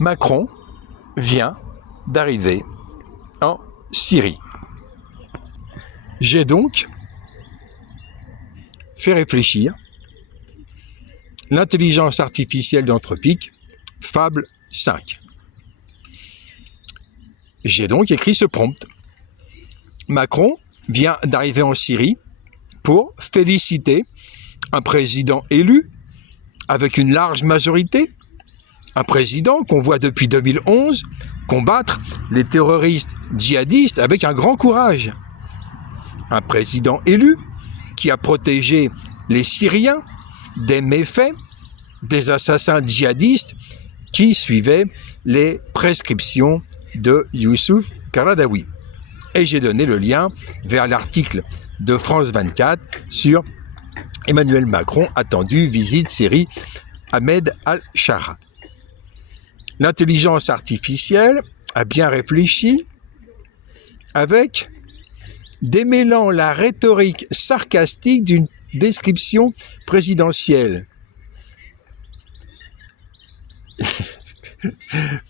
Macron vient d'arriver en Syrie. J'ai donc fait réfléchir l'intelligence artificielle d'Anthropic, Fable 5. J'ai donc écrit ce prompt. Macron vient d'arriver en Syrie pour féliciter un président élu avec une large majorité, un président qu'on voit depuis 2011 combattre les terroristes djihadistes avec un grand courage, un président élu qui a protégé les Syriens des méfaits des assassins djihadistes qui suivaient les prescriptions de Youssouf Qaradawi. Et j'ai donné le lien vers l'article de France 24 sur Emmanuel Macron attendu, visite Syrie, Ahmed al-Shara. L'intelligence artificielle a bien réfléchi avec démêlant la rhétorique sarcastique d'une description présidentielle.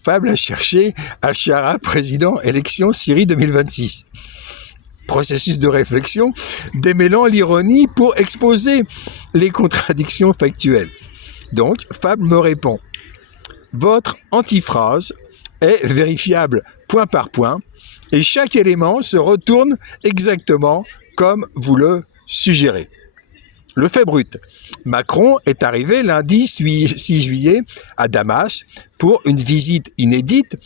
Fable a cherché Al-Shara, président, élection Syrie 2026. Processus de réflexion démêlant l'ironie pour exposer les contradictions factuelles. Donc, Fable me répond. Votre antiphrase est vérifiable point par point et chaque élément se retourne exactement comme vous le suggérez. Le fait brut. Macron est arrivé lundi 6 juillet à Damas pour une visite inédite,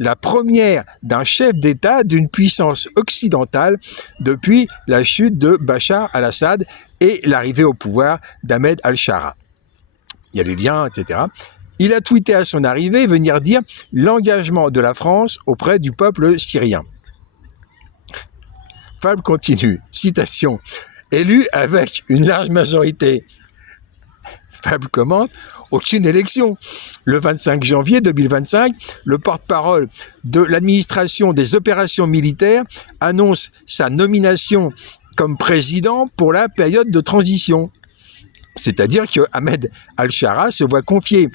la première d'un chef d'État d'une puissance occidentale depuis la chute de Bachar al-Assad et l'arrivée au pouvoir d'Ahmed al-Shara. Il y a les liens, etc. Il a tweeté à son arrivée venir dire l'engagement de la France auprès du peuple syrien. Fable continue, citation, élu avec une large majorité. Fable commente, aucune élection. Le 25 janvier 2025, le porte-parole de l'administration des opérations militaires annonce sa nomination comme président pour la période de transition. C'est-à-dire que Ahmed al-Shara se voit confier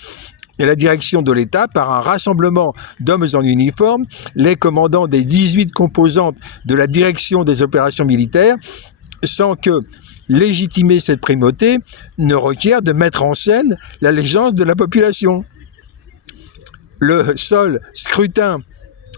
la direction de l'État par un rassemblement d'hommes en uniforme, les commandants des 18 composantes de la direction des opérations militaires, sans que légitimer cette primauté ne requiert de mettre en scène l'allégeance de la population. Le seul scrutin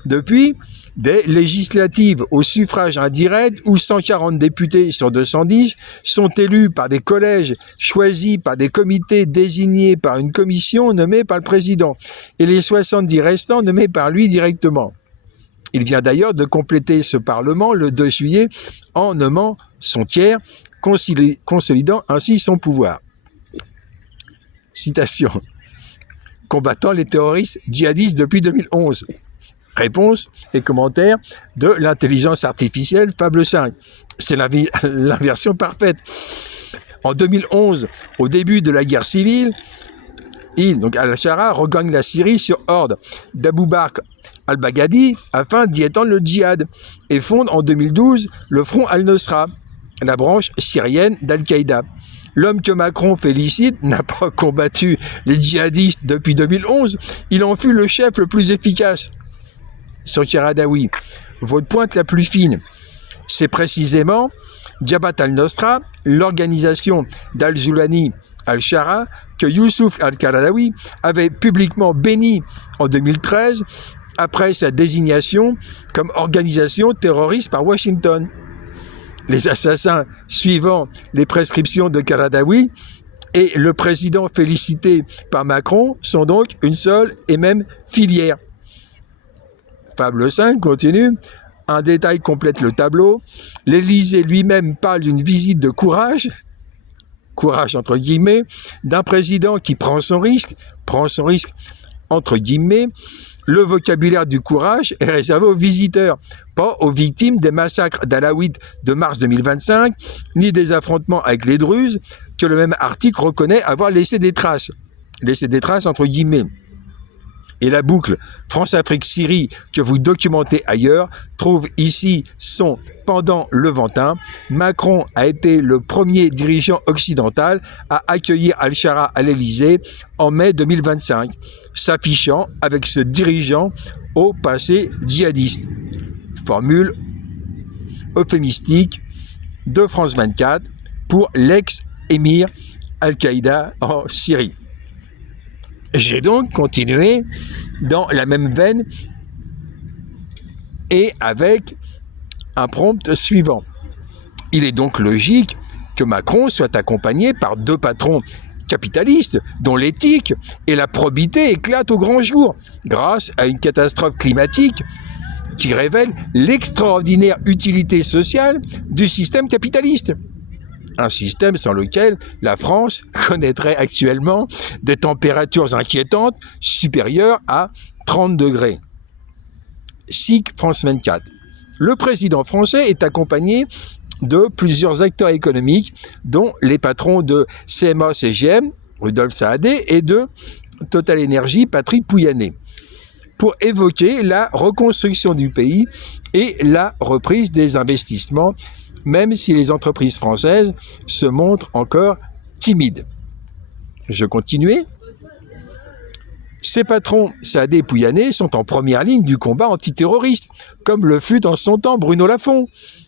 depuis des législatives au suffrage indirect où 140 députés sur 210 sont élus par des collèges choisis par des comités désignés par une commission nommée par le président et les 70 restants nommés par lui directement. Il vient d'ailleurs de compléter ce Parlement le 2 juillet en nommant son tiers, consolidant ainsi son pouvoir. Citation. Combattant les terroristes djihadistes depuis 2011. Réponse et commentaire de l'intelligence artificielle Fable 5. C'est l'inversion parfaite. En 2011, au début de la guerre civile, donc al-Shara, regagne la Syrie sur ordre d'Abou Bakr al-Baghdadi afin d'y étendre le djihad et fonde en 2012 le Front al-Nosra, la branche syrienne d'Al-Qaïda. L'homme que Macron félicite n'a pas combattu les djihadistes depuis 2011, il en fut le chef le plus efficace. Sur Qaradawi, votre pointe la plus fine, c'est précisément Jabhat al-Nosra, l'organisation d'Al-Zulani al-Shara, que Youssouf al-Qaradawi avait publiquement béni en 2013 après sa désignation comme organisation terroriste par Washington. Les assassins suivant les prescriptions de Qaradawi et le président félicité par Macron sont donc une seule et même filière. Fable 5 continue. Un détail complète le tableau. L'Élysée lui-même parle d'une visite de courage entre guillemets, d'un président qui prend son risque entre guillemets. Le vocabulaire du courage est réservé aux visiteurs, pas aux victimes des massacres d'Alaouites de mars 2025, ni des affrontements avec les Druzes, que le même article reconnaît avoir laissé des traces entre guillemets. Et la boucle France-Afrique-Syrie que vous documentez ailleurs trouve ici son pendant levantin. Macron a été le premier dirigeant occidental à accueillir Al-Shara à l'Élysée en mai 2025, s'affichant avec ce dirigeant au passé djihadiste. Formule euphémistique de France 24 pour l'ex-émir Al-Qaïda en Syrie. J'ai donc continué dans la même veine et avec un prompt suivant. Il est donc logique que Macron soit accompagné par deux patrons capitalistes dont l'éthique et la probité éclatent au grand jour grâce à une catastrophe climatique qui révèle l'extraordinaire utilité sociale du système capitaliste. Un système sans lequel la France connaîtrait actuellement des températures inquiétantes supérieures à 30 degrés. SIC France 24. Le président français est accompagné de plusieurs acteurs économiques, dont les patrons de CMA-CGM, Rudolf Saadé, et de Total Energy, Patrick Pouyanné, pour évoquer la reconstruction du pays et la reprise des investissements, même si les entreprises françaises se montrent encore timides. Je continue. Ces patrons, Saadé et Pouyanné, sont en première ligne du combat antiterroriste, comme le fut en son temps Bruno Lafont.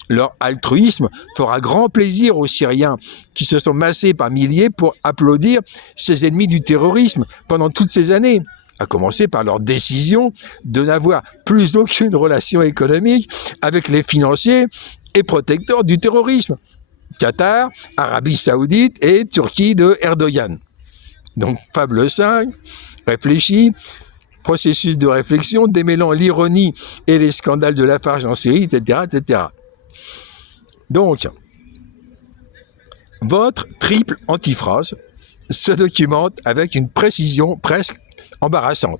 Leur altruisme fera grand plaisir aux Syriens, qui se sont massés par milliers pour applaudir ces ennemis du terrorisme pendant toutes ces années, à commencer par leur décision de n'avoir plus aucune relation économique avec les financiers et protecteurs du terrorisme, Qatar, Arabie Saoudite et Turquie de Erdogan. Donc, fable 5, réfléchis, processus de réflexion démêlant l'ironie et les scandales de Lafarge en Syrie, etc., etc. Donc, votre triple antiphrase se documente avec une précision presque embarrassante.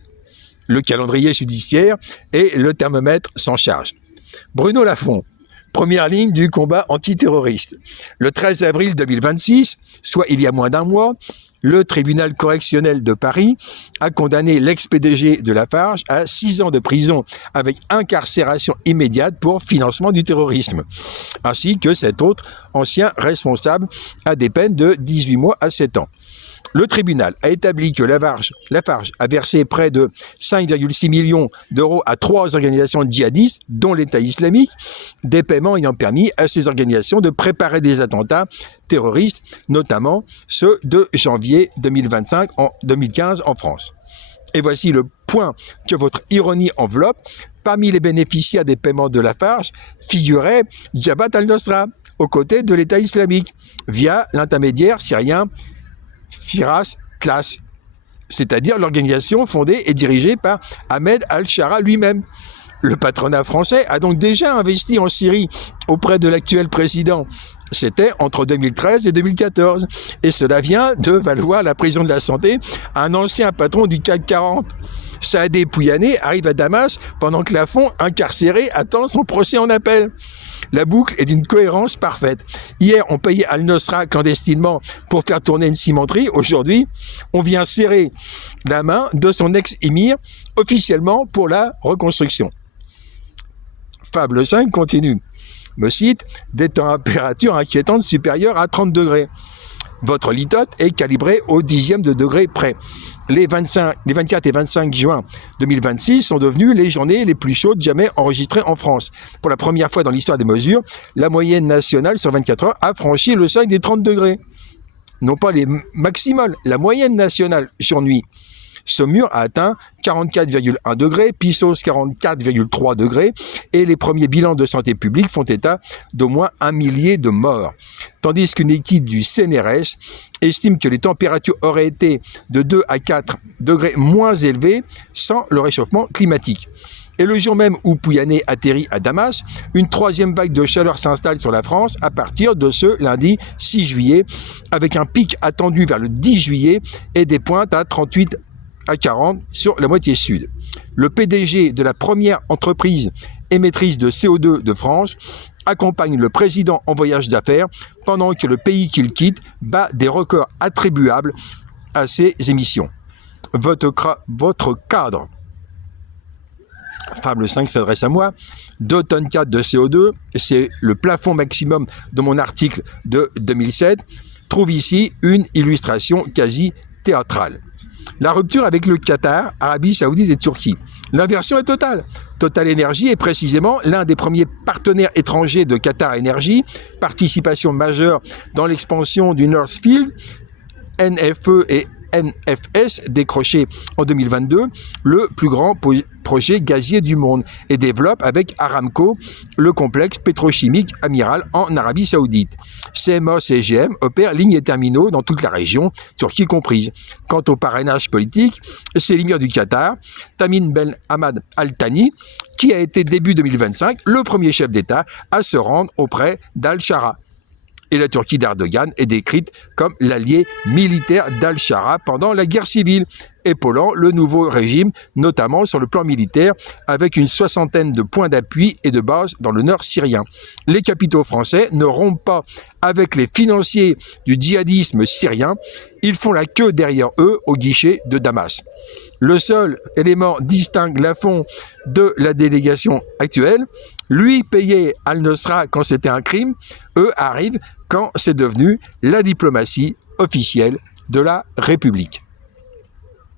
Le calendrier judiciaire et le thermomètre s'en charge. Bruno Lafont, première ligne du combat antiterroriste. Le 13 avril 2026, soit il y a moins d'un mois, le tribunal correctionnel de Paris a condamné l'ex-PDG de Lafarge à 6 ans de prison avec incarcération immédiate pour financement du terrorisme, ainsi que cet autre ancien responsable à des peines de 18 mois à 7 ans. Le tribunal a établi que Lafarge a versé près de 5,6 millions d'euros à 3 organisations djihadistes, dont l'État islamique, des paiements ayant permis à ces organisations de préparer des attentats terroristes, notamment ceux de janvier 2015 en France. Et voici le point que votre ironie enveloppe. Parmi les bénéficiaires des paiements de Lafarge figurait Jabhat al-Nusra, aux côtés de l'État islamique, via l'intermédiaire syrien Firas Class, c'est-à-dire l'organisation fondée et dirigée par Ahmed al-Shara lui-même. Le patronat français a donc déjà investi en Syrie auprès de l'actuel président. C'était entre 2013 et 2014. Et cela vient de valoir la prison de la santé à un ancien patron du CAC 40. Saadé Pouyanné arrive à Damas pendant que Lafont, incarcéré, attend son procès en appel. La boucle est d'une cohérence parfaite. Hier, on payait Al-Nusra clandestinement pour faire tourner une cimenterie. Aujourd'hui, on vient serrer la main de son ex-émir officiellement pour la reconstruction. Fable 5 continue. Me cite, des températures inquiétantes supérieures à 30 degrés. Votre litote est calibrée au dixième de degré près. Les 24 et 25 juin 2026 sont devenues les journées les plus chaudes jamais enregistrées en France. Pour la première fois dans l'histoire des mesures, la moyenne nationale sur 24 heures a franchi le seuil des 30 degrés. Non pas les maximales, la moyenne nationale jour-nuit. Saumur a atteint 44,1 degrés, Pissos 44,3 degrés et les premiers bilans de santé publique font état d'au moins 1 millier de morts. Tandis qu'une équipe du CNRS estime que les températures auraient été de 2 à 4 degrés moins élevées sans le réchauffement climatique. Et le jour même où Pouyanné atterrit à Damas, une troisième vague de chaleur s'installe sur la France à partir de ce lundi 6 juillet, avec un pic attendu vers le 10 juillet et des pointes à 38 à 40 sur la moitié sud. Le PDG de la première entreprise émettrice de CO2 de France accompagne le président en voyage d'affaires pendant que le pays qu'il quitte bat des records attribuables à ses émissions. Votre cadre Fable 5 s'adresse à moi. 2 tonnes 4 de CO2, c'est le plafond maximum de mon article de 2007. Trouve ici une illustration quasi théâtrale. La rupture avec le Qatar, Arabie Saoudite et Turquie. L'inversion est totale. Total Energy est précisément l'un des premiers partenaires étrangers de Qatar Energy, participation majeure dans l'expansion du North Field, NFE et NFS décroché en 2022 le plus grand projet gazier du monde et développe avec Aramco le complexe pétrochimique Amiral en Arabie Saoudite. CMOS et GM opèrent lignes et terminaux dans toute la région, Turquie comprise. Quant au parrainage politique, c'est l'émir du Qatar, Tamim Ben Hamad Al Thani, qui a été début 2025 le premier chef d'État à se rendre auprès d'Al-Shara. Et la Turquie d'Erdogan est décrite comme l'allié militaire d'Al-Shara pendant la guerre civile, épaulant le nouveau régime, notamment sur le plan militaire, avec une 60aine de points d'appui et de bases dans le nord syrien. Les capitaux français ne rompent pas avec les financiers du djihadisme syrien, ils font la queue derrière eux au guichet de Damas. Le seul élément distingue Lafon de la délégation actuelle. Lui payait Al-Nosra quand c'était un crime, eux arrivent quand c'est devenu la diplomatie officielle de la République.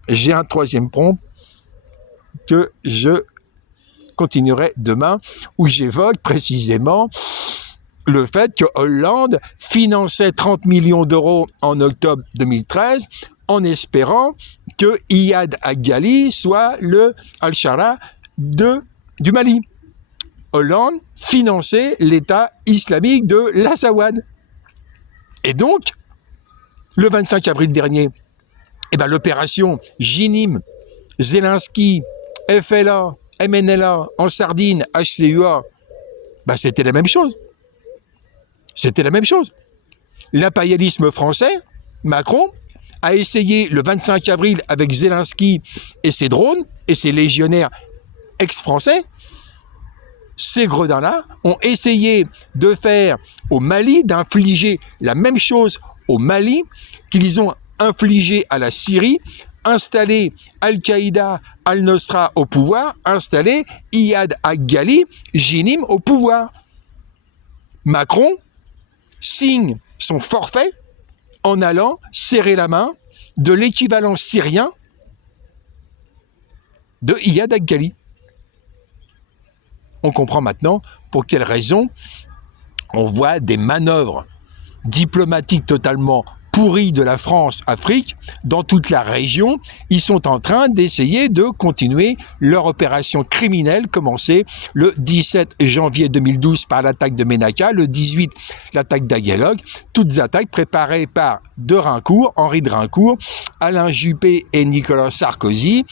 J'ai un troisième prompt que je continuerai demain, où j'évoque précisément le fait que Hollande finançait 30 millions d'euros en octobre 2013 en espérant que Iyad Aghali soit le Al-Shara du Mali. Hollande finançait l'État islamique de l'Azawad. Et donc, le 25 avril dernier, l'opération Jinim, Zelensky, FLA, MNLA, en Sardine, HCUA, c'était la même chose. C'était la même chose. L'impérialisme français, Macron, a essayé le 25 avril avec Zelensky et ses drones et ses légionnaires ex-français. Ces gredins-là ont essayé de faire au Mali, d'infliger la même chose au Mali qu'ils ont infligé à la Syrie, installer Al-Qaïda, Al-Nosra au pouvoir, installer Iyad Aghali, Jinim au pouvoir. Macron signe son forfait en allant serrer la main de l'équivalent syrien de Iyad Aghali. On comprend maintenant pour quelles raisons on voit des manœuvres diplomatiques totalement pourries de la France-Afrique dans toute la région. Ils sont en train d'essayer de continuer leur opération criminelle commencée le 17 janvier 2012 par l'attaque de Ménaka, le 18 l'attaque d'Aguelog, toutes attaques préparées par Henri de Rincourt, Alain Juppé et Nicolas Sarkozy,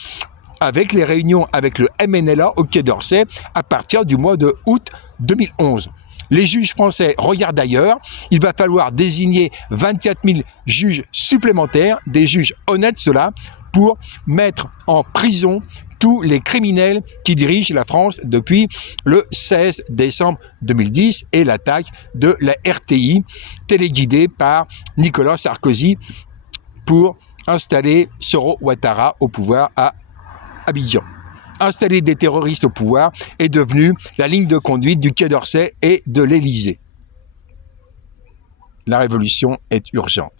avec les réunions avec le MNLA au Quai d'Orsay à partir du mois de août 2011. Les juges français regardent ailleurs, il va falloir désigner 24 000 juges supplémentaires, des juges honnêtes ceux-là, pour mettre en prison tous les criminels qui dirigent la France depuis le 16 décembre 2010 et l'attaque de la RTI, téléguidée par Nicolas Sarkozy pour installer Soro Ouattara au pouvoir à Abidjan. Installer des terroristes au pouvoir est devenu la ligne de conduite du Quai d'Orsay et de l'Élysée. La révolution est urgente.